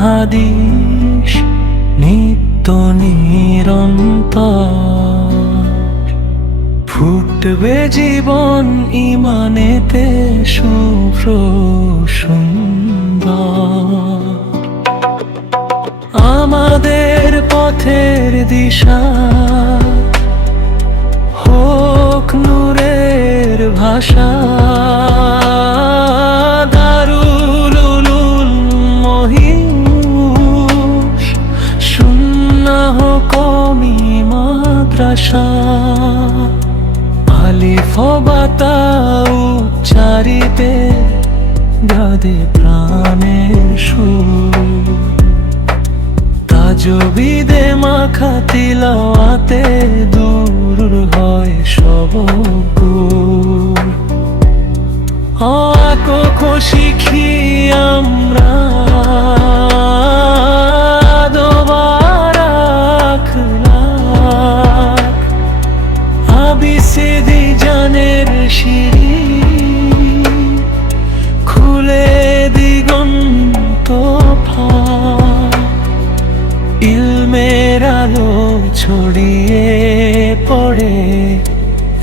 হাদিস নিত্য নিরন্তর, ফুটবে জীবন ইমানেতে শুভ্র সুন্দর। আমাদের পথের দিশা হোক নূরের ভাষা, দারুল উলুম মহিউস সুন্নাহ কওমি মাদ্রাসা। আলিফ বা তা উচ্চারিতে গাদে প্রাণের সুর, তাজবিদে মাখা তিলাওয়াতে দূর হয় সব ভুল। আঁকো শিখি আমরা আবিসিদি জানের সিঁড়ি, খুলে দিগন্ত ফাঁক, ইলমের আলো ছড়িয়ে পড়ে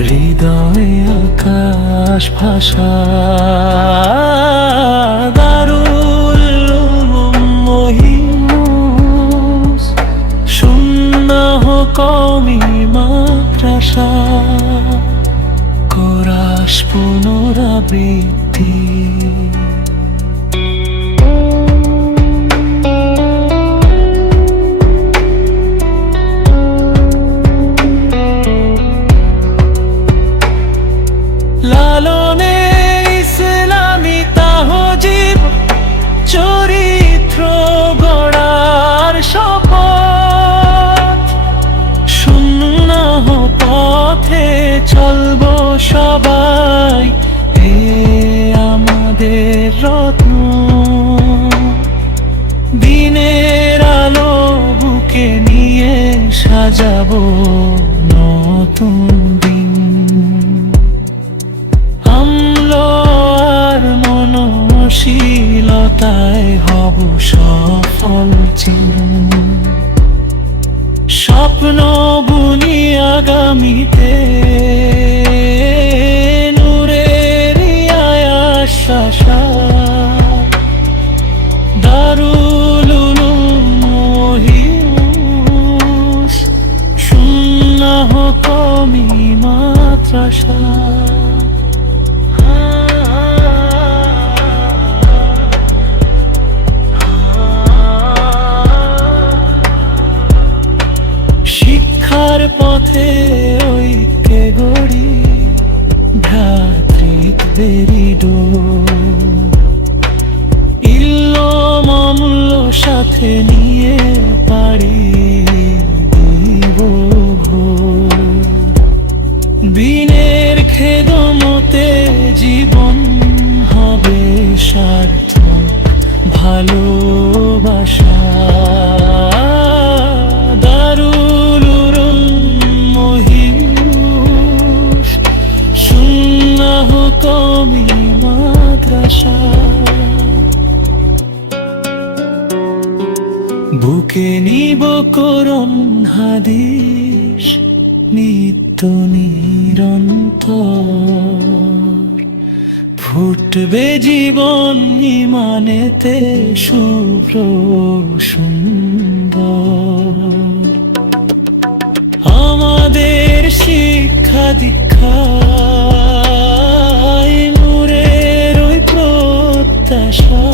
হৃদয়ে আকাশ ভাষা। দারুল উলুম মহিউস সুন্নাহ কওমি মাদ্রাসা, কোরাস পুনরাবৃত্তি। লালনে ইসলামী তাহজিব চরিত্র গড়ার শপথ, সুন্নাহ পথে চলবো সবাই, হে আমাদের রত্ন। দিনের আলো বুকে নিয়ে সাজাবো নতুন দিন, আমল আর মনশীলতায় হব সফল চিন। স্বপ্ন বুনি আগামীতে নূরের আশা, দারুল উলুম মহিউস সুন্নাহ কওমি মাদ্রাসা। শিক্ষার পথে ঐক্যে গড়ি ভ্রাতৃত্বেরই ডোর, ইলম অমূল্য সাথে নিয়ে পাড়ি দিব ঘোর। বিনের খেদমতে জীবন হবে সার্থক ভালোবাসা। দারুল উলুম মহিউস সুন্নাহ কওমি মাদ্রাসা, বুকে নিব কোরআন হাদিস নিত্য নিরন্তর, ফুটবে জীবন ইমানেতে শুভ্র সুন্দর। আমাদের শিক্ষা দীক্ষায় নূরের ওই প্রত্যাশা,